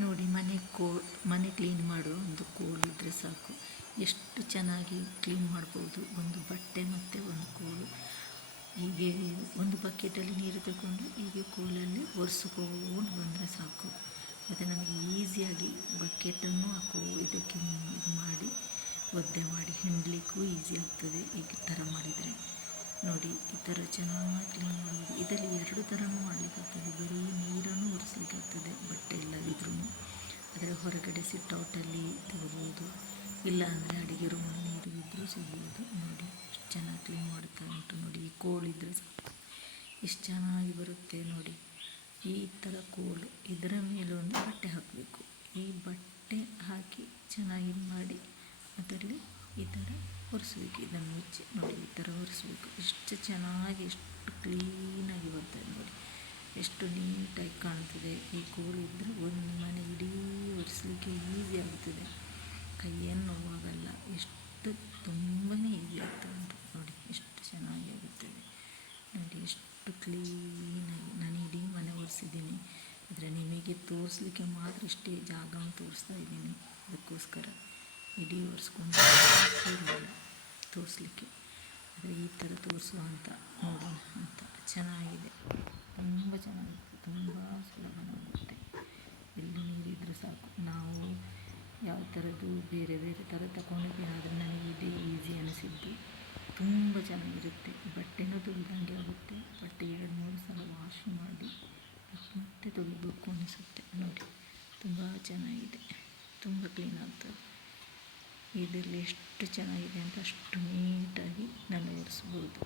ನೋಡಿ ಮನೆ ಕ್ಲೀನ್ ಮಾಡೋ ಒಂದು ಕೋಲ್ ಇದ್ದರೆ ಸಾಕು, ಎಷ್ಟು ಚೆನ್ನಾಗಿ ಕ್ಲೀನ್ ಮಾಡ್ಬೋದು. ಒಂದು ಬಟ್ಟೆ ಮತ್ತು ಒಂದು ಕೋಲು, ಹೀಗೆ ಒಂದು ಬಕೆಟಲ್ಲಿ ನೀರು ತಗೊಂಡು ಹೀಗೆ ಕೋಲಲ್ಲಿ ಒರೆಸ್ಕೊಂಡು ಬಂದರೆ ಸಾಕು. ಮತ್ತು ನಮಗೆ ಈಸಿಯಾಗಿ ಬಕೆಟನ್ನು ಇದಕ್ಕೆ ಇದು ಮಾಡಿ ಒದ್ದೆ ಮಾಡಿ ಹಿಂಡಲಿಕ್ಕೂ ಈಸಿ ಆಗ್ತದೆ. ಈ ಥರ ಮಾಡಿದರೆ ನೋಡಿ, ಈ ಥರ ಚೆನ್ನಾಗಿ ಕ್ಲೀನ್ ಮಾಡೋದು. ಇದರಲ್ಲಿ 2 ಥರನೂ ಮಾಡಲಿಕ್ಕಾಗ್ತದೆ. ಬರೀ ನೀರನ್ನು ಒರೆಸ್ಲಿಕ್ಕಾಗ್ತದೆ ಬಟ್ಟೆ ಇಲ್ಲದಿದ್ರೂ, ಅದರ ಹೊರಗಡೆ ಸಿಟ್ಔಟಲ್ಲಿ ತೆಗಬಹುದು, ಇಲ್ಲ ಅಂದರೆ ಅಡುಗೆ ರೂಮಲ್ಲಿ ನೀರು ಇದ್ದರೂ ಸಿಗ್ಬೋದು. ನೋಡಿ ಎಷ್ಟು ಚೆನ್ನಾಗಿ ಕ್ಲೀನ್ ಮಾಡ್ತಾ ಉಂಟು. ನೋಡಿ, ಈ ಕೋಲಿದ್ದರೆ ಎಷ್ಟು ಚೆನ್ನಾಗಿ ಬರುತ್ತೆ ನೋಡಿ. ಈ ಥರ ಕೋಲು, ಇದರ ಮೇಲೆ ಒಂದು ಬಟ್ಟೆ ಹಾಕಬೇಕು. ಈ ಬಟ್ಟೆ ಹಾಕಿ ಚೆನ್ನಾಗಿ ಮಾಡಿ ಅದರಲ್ಲಿ ಈ ಥರ ಒರೆಸ್ಬೇಕು. ಇದನ್ನು ಮುಚ್ಚಿ ನೋಡಿ, ಈ ಥರ ಒರೆಸ್ಬೇಕು. ಎಷ್ಟು ಚೆನ್ನಾಗಿ, ಎಷ್ಟು ಕ್ಲೀನಾಗಿ ಬರ್ತದೆ ನೋಡಿ, ಎಷ್ಟು ನೀಟಾಗಿ ಕಾಣ್ತದೆ. ಈ ಕೋಲು ಇದ್ದರೆ ಒಂದು ಮನೆ ಇಡೀ ಒರೆಸ್ಲಿಕ್ಕೆ ಈಸಿ ಆಗ್ತದೆ, ಕೈಯೇನು ನೋವಾಗಲ್ಲ. ಎಷ್ಟು ತುಂಬಾ ಈಸಿ ಆಗ್ತದೆ ಅಂತ ನೋಡಿ, ಎಷ್ಟು ಚೆನ್ನಾಗಿ ಆಗುತ್ತದೆ ನೋಡಿ, ಎಷ್ಟು ಕ್ಲೀನಾಗಿ. ನಾನು ಇಡೀ ಮನೆ ಒರೆಸಿದ್ದೀನಿ, ಆದರೆ ನಿಮಗೆ ತೋರಿಸ್ಲಿಕ್ಕೆ ಮಾತ್ರ ಇಷ್ಟೇ ಜಾಗವನ್ನು ತೋರಿಸ್ತಾ ಇದ್ದೀನಿ. ಅದಕ್ಕೋಸ್ಕರ ಇಡೀ ಒರೆಸ್ಕೊಂಡು ತೋರಿಸ್ಲಿಕ್ಕೆ, ಆದರೆ ಈ ಥರ ತೋರಿಸುವ ಅಂತ ನೋಡೋಣ ಅಂತ. ಚೆನ್ನಾಗಿದೆ, ತುಂಬ ಚೆನ್ನಾಗಿರುತ್ತೆ, ತುಂಬ ಸುಲಭವಾಗುತ್ತೆ. ಎಲ್ಲಿ ನೀರಿದ್ದರೆ ಸಾಕು. ನಾವು ಯಾವ ಥರದ್ದು ಬೇರೆ ಬೇರೆ ಥರ ತಗೊಂಡಿದ್ದೆ, ಆದರೆ ನನಗೆ ಇದೇ ಈಸಿ ಅನಿಸಿದ್ದು. ತುಂಬ ಚೆನ್ನಾಗಿರುತ್ತೆ. ಬಟ್ಟೆನೂ ತೊಳೆದಂಗೆ ಆಗುತ್ತೆ. ಬಟ್ಟೆ 2-3 ಸಲ ವಾಶ್ ಮಾಡಿ ಮತ್ತೆ ತೊಳಿಬೇಕು ಅನಿಸುತ್ತೆ ನೋಡಿ. ತುಂಬ ಚೆನ್ನಾಗಿದೆ, ತುಂಬ ಕ್ಲೀನ್ ಆಗ್ತದೆ. ಇದರಲ್ಲಿ ಎಷ್ಟು ಚೆನ್ನಾಗಿದೆ ಅಂತ ಅಷ್ಟು ನೀಟಾಗಿ ನಾನು ಒರೆಸ್ಬೋದು.